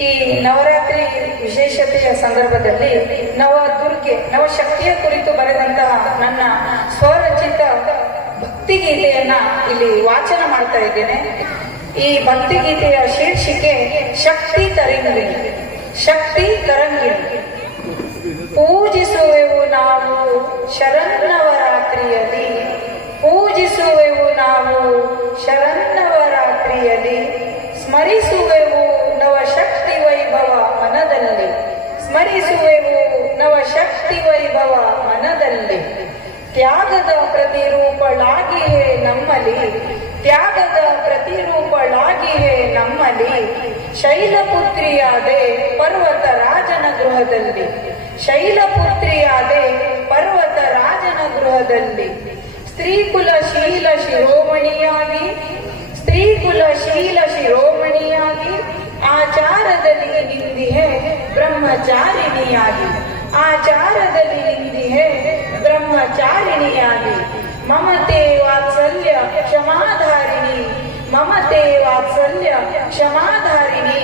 ಈ ನವರಾತ್ರಿ ವಿಶೇಷತೆಯ ಸಂದರ್ಭದಲ್ಲಿ ನವ ನವದುರ್ಗೆ ನವಶಕ್ತಿಯ ಕುರಿತು ಬರೆದಂತಹ ನನ್ನ ಸ್ವರಚಿತ ಭಕ್ತಿಗೀತೆಯನ್ನ ಇಲ್ಲಿ ವಾಚನ ಮಾಡ್ತಾ ಇದ್ದೇನೆ. ಈ ಭಕ್ತಿಗೀತೆಯ ಶೀರ್ಷಿಕೆ ಶಕ್ತಿ ತರಂಗಿಣಿ, ಶಕ್ತಿ ತರಂಗಿ ಪೂಜಿಸುವೆವು ನಾವು ಶರನ್ನವರಾತ್ರಿಯಲ್ಲಿ, ಪೂಜಿಸುವೆವು ನಾವು ಶರನ್ನವರಾತ್ರಿಯಲ್ಲಿ ಸ್ಮರಿಸುವೆವು ನವಶಕ್ತಿ ವೈಭವ ಮನದಲ್ಲಿ ಸ್ಮರಿಸುವೆವು ನವಶಕ್ತಿ ವೈಭವ ಮನದಲ್ಲಿ ತ್ಯಾಗದ ಪ್ರತಿರೂಪಳಾಗಿಯೇ ನಮ್ಮಲ್ಲಿ ತ್ಯಾಗದ ಪ್ರತಿರೂಪಳಾಗಿಯೇ ನಮ್ಮಲ್ಲಿ ಶೈಲಪುತ್ರಿಯಾದೆ ಪರ್ವತ ರಾಜನ ಗೃಹದಲ್ಲಿ, ಶೈಲಪುತ್ರಿಯಾದೆ ಪರ್ವತ ರಾಜನ ಗೃಹದಲ್ಲಿ ಸ್ತ್ರೀಕುಲ ಶೀಲ ಶಿರೋಮಣಿಯಾಗಿ ಸ್ತ್ರೀಕುಲ ಶೀಲ ಶಿರೋಮಣಿಯಾಗಿ, ಆಚಾರದಲ್ಲಿ ನಿಂದಿಹೆ ಬ್ರಹ್ಮಚಾರಿಣಿಯಾಗಿ, ಆಚಾರದಲ್ಲಿ ನಿಂದಿಹೆ ब्रह्मचारिणी आहे मम ते वात्सल्य क्षमाधारिणी. मम ते वात्सल्य क्षमाधारिणी.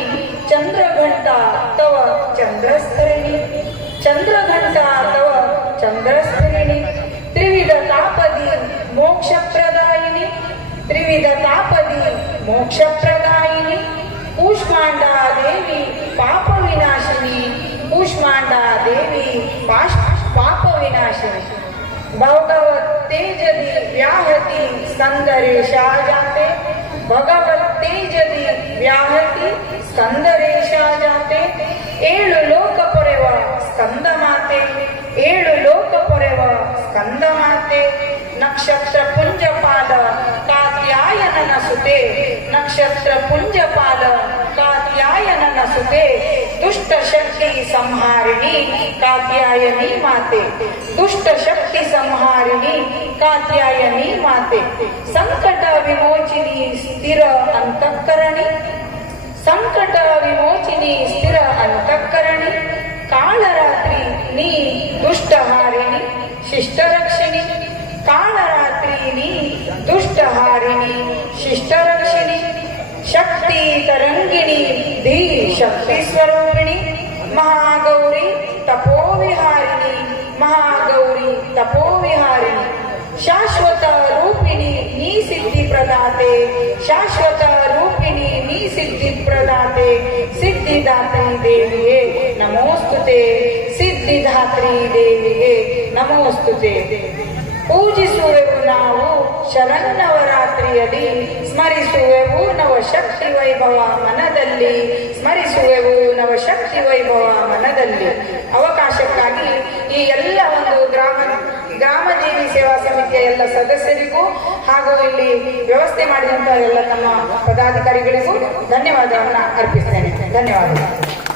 चंद्रघंटा तव चंद्रस्तरिणी. चंद्रघंटा तव चंद्रस्तरिणी. त्रिविध तापदी मोक्षप्रदायिनी. त्रिविध तापदी मोक्षप्रदायिनी. पुष्मांडा देवी पापविनाशिनी. पुष्मांडा देवी पाष्ट ಭಗವತ್ ತೇಜದಿ ವ್ಯಾಹತಿ ಸ್ಕಂದರೇಶ ಜಾತೆ ಭಗವತ್ ತೇಜದಿ ವ್ಯಾಹತಿ ಸ್ಕಂದರೇಶ ಜಾತೆ ಏಳು ಲೋಕ ಪೊರೆವ ಸ್ಕಂದ ಮಾತೆ ಏಳು ಲೋಕ ಪೊರೆವ ಸ್ಕಂದ ಮಾತೆ ನಕ್ಷತ್ರ ಪುಂಜಪಾದ ಕಾತ್ಯಾಯನನ ಸುತೆ ನಕ್ಷತ್ರ ಪುಂಜಪಾದ ಕಾತ್ಯಾಯನನ ಸುತೆ ದುಷ್ಟ ಶಕ್ತಿ ಸಂಹಾರಿಣಿ ಕಾತ್ಯಾಯನಿ ಮಾತೆ. ದುಷ್ಟ ಶಕ್ತಿ ಸಂಹಾರಿಣಿ ಕಾತ್ಯಾಯನಿ ಮಾತೆ. ಸಂಕಟ ವಿಮೋಚಿನಿ ಸ್ಥಿರ ಅಂತಃಕರಣಿ. ಸಂಕಟ ವಿಮೋಚಿನಿ ಸ್ಥಿರ ಅಂತಃಕರಣಿ. ಕಾಳರಾತ್ರಿ ನೀ ದುಷ್ಟಹಾರಿಣಿ ಶಿಷ್ಟರಕ್ಷಿಣಿ. ಕಾಳರಾತ್ರಿ ನೀ ದುಷ್ಟಹಾರಿಣಿ ಶಿಷ್ಟರಕ್ಷಿಣಿ ಶಕ್ತಿ ತರಂಗಿಣಿ ಧೀ ಶಕ್ತಿ ಸ್ವರೂಪಿಣಿ ಮಹಾಗೌರಿ, ತಪೋವಿಹಾರಿಣಿ ಮಹಾಗೌರಿ, ತಪೋವಿಹಾರಿಣಿ. ಶಾಶ್ವತ ರೂಪಿಣಿ, ನೀ ಸಿದ್ಧಿ ಪ್ರದಾತೆ. ಶಾಶ್ವತ ರೂಪಿಣಿ, ನೀ ಸಿದ್ಧಿ ಪ್ರದಾತೆ. ಸಿದ್ಧಿದಾತ್ರಿ ದೇವಿಯೇ ನಮೋಸ್ತುತೆ ಸಿದ್ಧಿದಾತ್ರಿ ದೇವಿಯೇ ನಮೋಸ್ತುತೆ ಪೂಜಿಸುವೆವು ನಾವು ಶರನ್ನವರಾತ್ರಿಯಲ್ಲಿ ಸ್ಮರಿಸುವೆವು ನವ ಶಕ್ತಿ ವೈಭವ ಮನದಲ್ಲಿ. ಸ್ಮರಿಸುವೆವು ನವಶಕ್ತಿ ವೈಭವ ಮನದಲ್ಲಿ. ಅವಕಾಶಕ್ಕಾಗಿ ಈ ಎಲ್ಲ ಒಂದು ಗ್ರಾಮ ಗ್ರಾಮ ದೇವಿ ಸೇವಾ ಸಮಿತಿಯ ಎಲ್ಲ ಸದಸ್ಯರಿಗೂ ಹಾಗೂ ಇಲ್ಲಿ ವ್ಯವಸ್ಥೆ ಮಾಡಿದಂತಹ ಎಲ್ಲ ನಮ್ಮ ಪದಾಧಿಕಾರಿಗಳಿಗೂ ಧನ್ಯವಾದವನ್ನು ಅರ್ಪಿಸ್ತೇನೆ. ಧನ್ಯವಾದಗಳು.